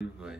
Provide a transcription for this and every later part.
Vai.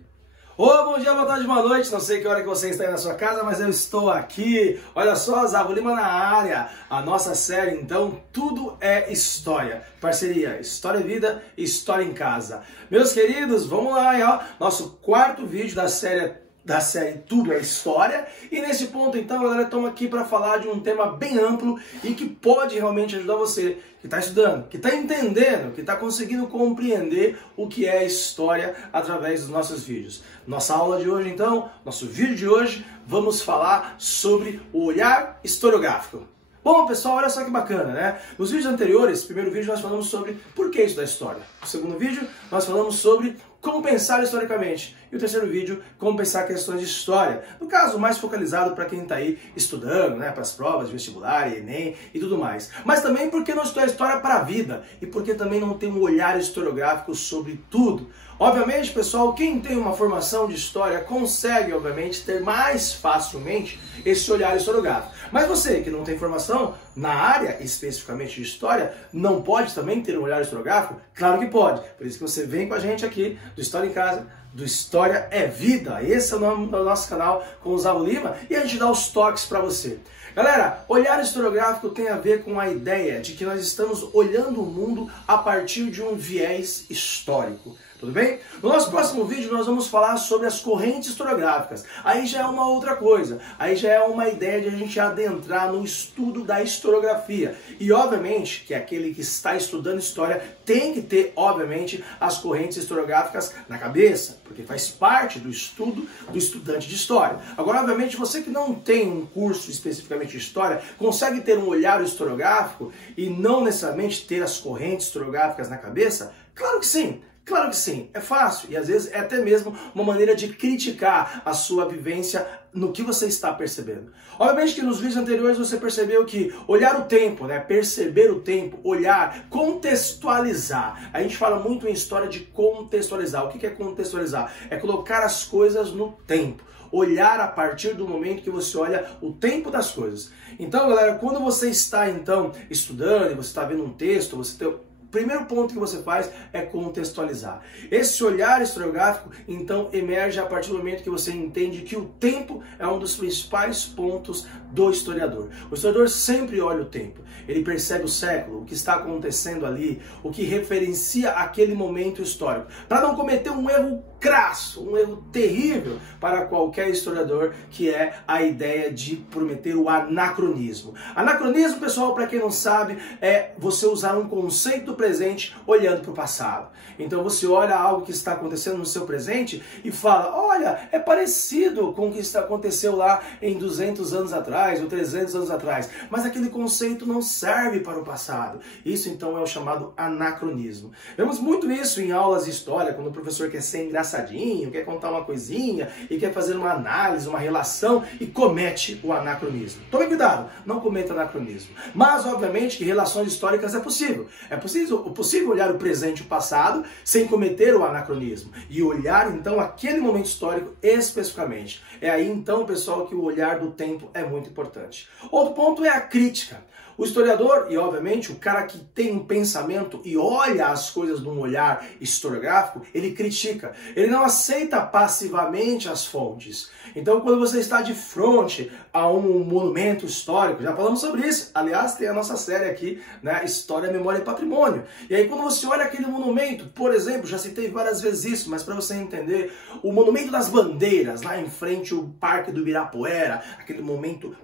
Ô, bom dia, boa tarde, boa noite. Não sei que hora que você está aí na sua casa, mas eu estou aqui. Olha só, Zago Lima na área. A nossa série, então, Tudo é História. Parceria História é Vida, História em Casa. Meus queridos, vamos lá, ó. Nosso quarto vídeo da série Tudo é História. E nesse ponto, então, galera, estamos aqui para falar de um tema bem amplo e que pode realmente ajudar você que está estudando, que está entendendo, que está conseguindo compreender o que é história através dos nossos vídeos. Nossa aula de hoje, então, nosso vídeo de hoje, vamos falar sobre o olhar historiográfico. Bom, pessoal, olha só que bacana, né? Nos vídeos anteriores, no primeiro vídeo nós falamos sobre por que estudar história. No segundo vídeo, nós falamos sobre como pensar historicamente. E o terceiro vídeo, como pensar questões de história. No caso, mais focalizado para quem está aí estudando, né? Para as provas de vestibular, Enem e tudo mais. Mas também porque não estudar história para a vida. E porque também não tem um olhar historiográfico sobre tudo. Obviamente, pessoal, quem tem uma formação de história consegue, obviamente, ter mais facilmente esse olhar historiográfico. Mas você que não tem formação na área, especificamente de história, não pode também ter um olhar historiográfico? Claro que pode. Por isso que você vem com a gente aqui do História em Casa, do História é Vida. Esse é o nome do nosso canal com o Zago Lima e a gente dá os toques para você. Galera, olhar historiográfico tem a ver com a ideia de que nós estamos olhando o mundo a partir de um viés histórico. Tudo bem? No nosso próximo vídeo nós vamos falar sobre as correntes historiográficas. Aí já é uma outra coisa. Aí já é uma ideia de a gente adentrar no estudo da historiografia. E obviamente que aquele que está estudando história tem que ter, obviamente, as correntes historiográficas na cabeça, porque faz parte do estudo do estudante de história. Agora, obviamente, você que não tem um curso especificamente de história, consegue ter um olhar historiográfico e não necessariamente ter as correntes historiográficas na cabeça? Claro que sim! Claro que sim, é fácil e às vezes é até mesmo uma maneira de criticar a sua vivência no que você está percebendo. Obviamente que nos vídeos anteriores você percebeu que olhar o tempo, né, perceber o tempo, olhar, contextualizar. A gente fala muito em história de contextualizar. O que é contextualizar? É colocar as coisas no tempo. Olhar a partir do momento que você olha o tempo das coisas. Então, galera, quando você está então estudando e você está vendo um texto, você tem... O primeiro ponto que você faz é contextualizar. Esse olhar historiográfico, então, emerge a partir do momento que você entende que o tempo é um dos principais pontos do historiador. O historiador sempre olha o tempo. Ele percebe o século, o que está acontecendo ali, o que referencia aquele momento histórico. Para não cometer um erro crasso, um erro terrível para qualquer historiador, que é a ideia de prometer o anacronismo. Anacronismo, pessoal, para quem não sabe, é você usar um conceito presente olhando para o passado. Então você olha algo que está acontecendo no seu presente e fala, olha, é parecido com o que aconteceu lá em 200 anos atrás ou 300 anos atrás, mas aquele conceito não serve para o passado. Isso então é o chamado anacronismo. Vemos muito isso em aulas de história, quando o professor quer ser engraçadinho, quer contar uma coisinha e quer fazer uma análise, uma relação e comete o anacronismo. Tome cuidado, não cometa anacronismo. Mas obviamente que relações históricas é possível. É possível olhar o presente e o passado sem cometer o anacronismo e olhar então aquele momento histórico especificamente. É aí então, pessoal, que o olhar do tempo é muito importante. Outro ponto é a crítica. O historiador, e obviamente o cara que tem um pensamento e olha as coisas num olhar historiográfico, ele critica. Ele não aceita passivamente as fontes. Então, quando você está de frente a um monumento histórico, já falamos sobre isso, aliás, tem a nossa série aqui, né, História, Memória e Patrimônio. E aí, quando você olha aquele monumento, por exemplo, já citei várias vezes isso, mas para você entender, o Monumento das Bandeiras, lá em frente ao Parque do Ibirapuera, aquele monumento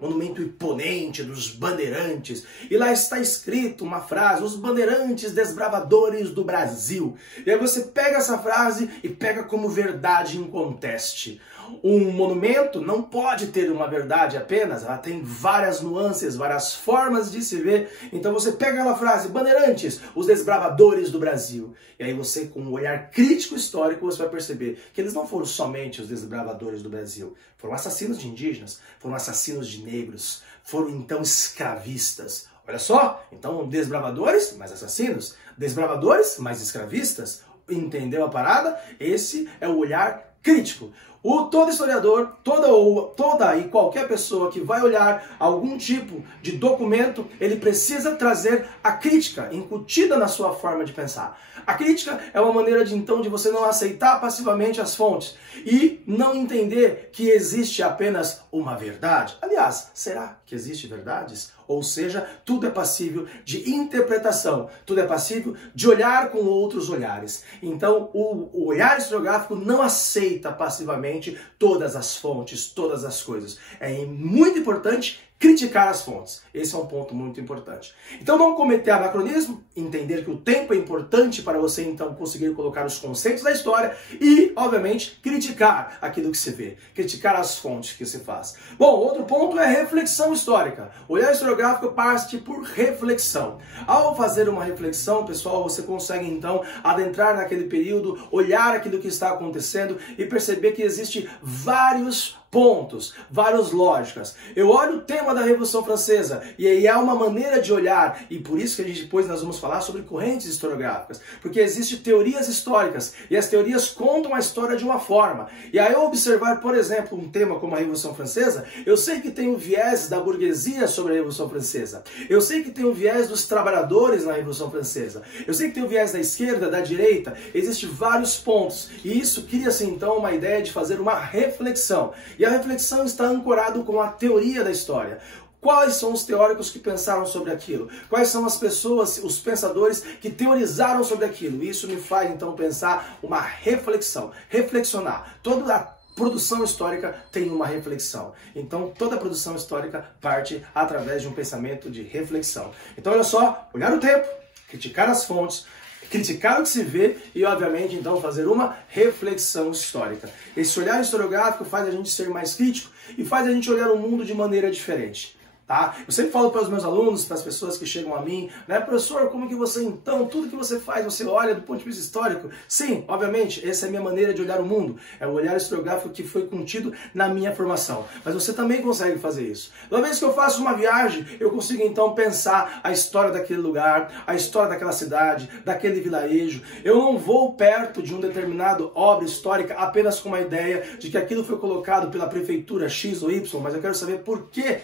imponente dos bandeirantes, e lá está escrito uma frase, os bandeirantes desbravadores do Brasil. E aí você pega essa frase e pega como verdade inconteste. Um monumento não pode ter uma verdade apenas, ela tem várias nuances, várias formas de se ver. Então você pega aquela frase, bandeirantes, os desbravadores do Brasil. E aí você, com um olhar crítico histórico, você vai perceber que eles não foram somente os desbravadores do Brasil. Foram assassinos de indígenas, foram assassinos de negros, foram então escravistas. Olha só, então desbravadores, mais assassinos, desbravadores, mais escravistas. Entendeu a parada? Esse é o olhar crítico. Todo historiador, toda e qualquer pessoa que vai olhar algum tipo de documento, ele precisa trazer a crítica incutida na sua forma de pensar. A crítica é uma maneira de você não aceitar passivamente as fontes e não entender que existe apenas uma verdade. Aliás, será que existe verdades? Ou seja, tudo é passível de interpretação, tudo é passível de olhar com outros olhares. Então, o olhar historiográfico não aceita passivamente todas as fontes, todas as coisas. É muito importante criticar as fontes. Esse é um ponto muito importante. Então não cometer anacronismo, entender que o tempo é importante para você então conseguir colocar os conceitos da história e, obviamente, criticar aquilo que se vê, criticar as fontes que se faz. Bom, outro ponto é reflexão histórica. O olhar historiográfico parte por reflexão. Ao fazer uma reflexão, pessoal, você consegue então adentrar naquele período, olhar aquilo que está acontecendo e perceber que existe vários pontos, várias lógicas. Eu olho o tema da Revolução Francesa e aí é uma maneira de olhar, e por isso que depois nós vamos falar sobre correntes historiográficas, porque existem teorias históricas e as teorias contam a história de uma forma. E aí eu observar, por exemplo, um tema como a Revolução Francesa, eu sei que tem o viés da burguesia sobre a Revolução Francesa, eu sei que tem o viés dos trabalhadores na Revolução Francesa, eu sei que tem o viés da esquerda, da direita, existem vários pontos, e isso cria-se então uma ideia de fazer uma reflexão. E a reflexão está ancorada com a teoria da história. Quais são os teóricos que pensaram sobre aquilo? Quais são as pessoas, os pensadores que teorizaram sobre aquilo? Isso me faz então pensar uma reflexão, reflexionar. Toda a produção histórica tem uma reflexão. Então toda a produção histórica parte através de um pensamento de reflexão. Então olha só, olhar o tempo, criticar as fontes, criticar o que se vê e, obviamente, então fazer uma reflexão histórica. Esse olhar historiográfico faz a gente ser mais crítico e faz a gente olhar o mundo de maneira diferente. Tá? Eu sempre falo para os meus alunos, para as pessoas que chegam a mim, né, professor, como que você então, tudo que você faz, você olha do ponto de vista histórico? Sim, obviamente, essa é a minha maneira de olhar o mundo, é o olhar historiográfico que foi contido na minha formação, mas você também consegue fazer isso. Toda vez que eu faço uma viagem, eu consigo então pensar a história daquele lugar, a história daquela cidade, daquele vilarejo. Eu não vou perto de um determinado obra histórica apenas com uma ideia de que aquilo foi colocado pela prefeitura X ou Y, mas eu quero saber por que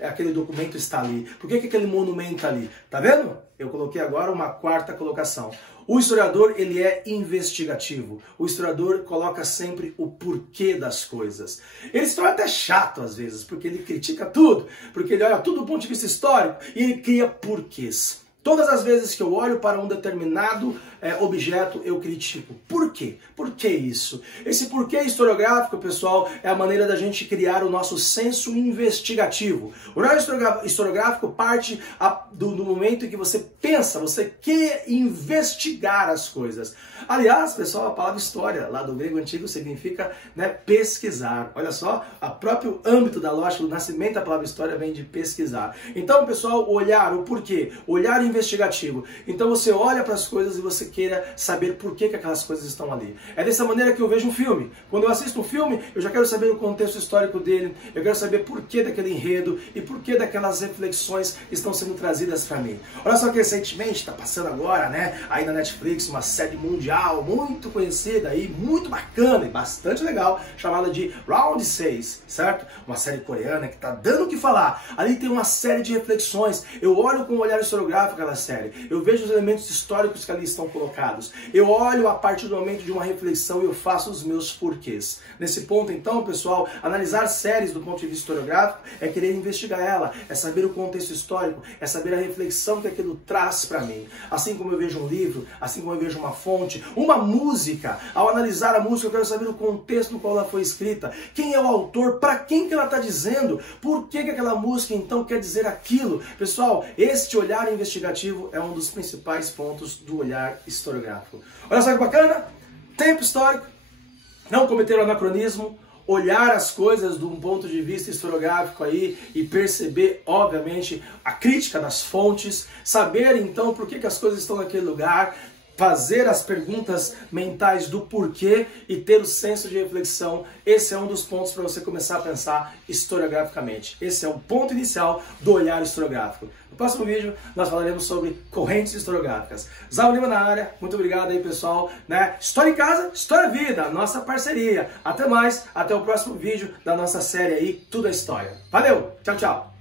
aquele documento está ali. Por que aquele monumento está ali? Tá vendo? Eu coloquei agora uma quarta colocação. O historiador, ele é investigativo. O historiador coloca sempre o porquê das coisas. Ele se torna até chato às vezes, porque ele critica tudo, porque ele olha tudo do ponto de vista histórico e ele cria porquês. Todas as vezes que eu olho para um determinado objeto, eu critico. Por quê? Por que isso? Esse porquê historiográfico, pessoal, é a maneira da gente criar o nosso senso investigativo. O olhar historiográfico parte do momento em que você pensa, você quer investigar as coisas. Aliás, pessoal, a palavra história, lá do grego antigo, significa, né, pesquisar. Olha só, o próprio âmbito da lógica do nascimento da palavra história vem de pesquisar. Então, pessoal, olhar o porquê, olhar investigativo. Então você olha para as coisas e você queira saber por que aquelas coisas estão ali. É dessa maneira que eu vejo um filme. Quando eu assisto um filme, eu já quero saber o contexto histórico dele, eu quero saber por que daquele enredo e por que daquelas reflexões que estão sendo trazidas para mim. Olha só que recentemente está passando agora, né, aí na Netflix, uma série mundial muito conhecida aí, muito bacana e bastante legal, chamada de Round 6, certo? Uma série coreana que está dando o que falar. Ali tem uma série de reflexões. Eu olho com um olhar historiográfico aquela série. Eu vejo os elementos históricos que ali estão colocados. Eu olho a partir do momento de uma reflexão e eu faço os meus porquês. Nesse ponto, então, pessoal, analisar séries do ponto de vista historiográfico é querer investigar ela, é saber o contexto histórico, é saber a reflexão que aquilo traz para mim. Assim como eu vejo um livro, assim como eu vejo uma fonte, uma música. Ao analisar a música, eu quero saber o contexto no qual ela foi escrita, quem é o autor, para quem que ela está dizendo, por que aquela música, então, quer dizer aquilo. Pessoal, este olhar investigativo é um dos principais pontos do olhar historiográfico. Olha só que bacana! Tempo histórico, não cometer o anacronismo, olhar as coisas de um ponto de vista historiográfico aí e perceber, obviamente, a crítica das fontes, saber então por que as coisas estão naquele lugar, fazer as perguntas mentais do porquê e ter o senso de reflexão. Esse é um dos pontos para você começar a pensar historiograficamente. Esse é o ponto inicial do olhar historiográfico. No próximo vídeo nós falaremos sobre correntes historiográficas. Zavo Lima na área, muito obrigado aí pessoal, né? História em casa, História Vida, nossa parceria. Até mais, até o próximo vídeo da nossa série aí, Tudo é História. Valeu, tchau, tchau!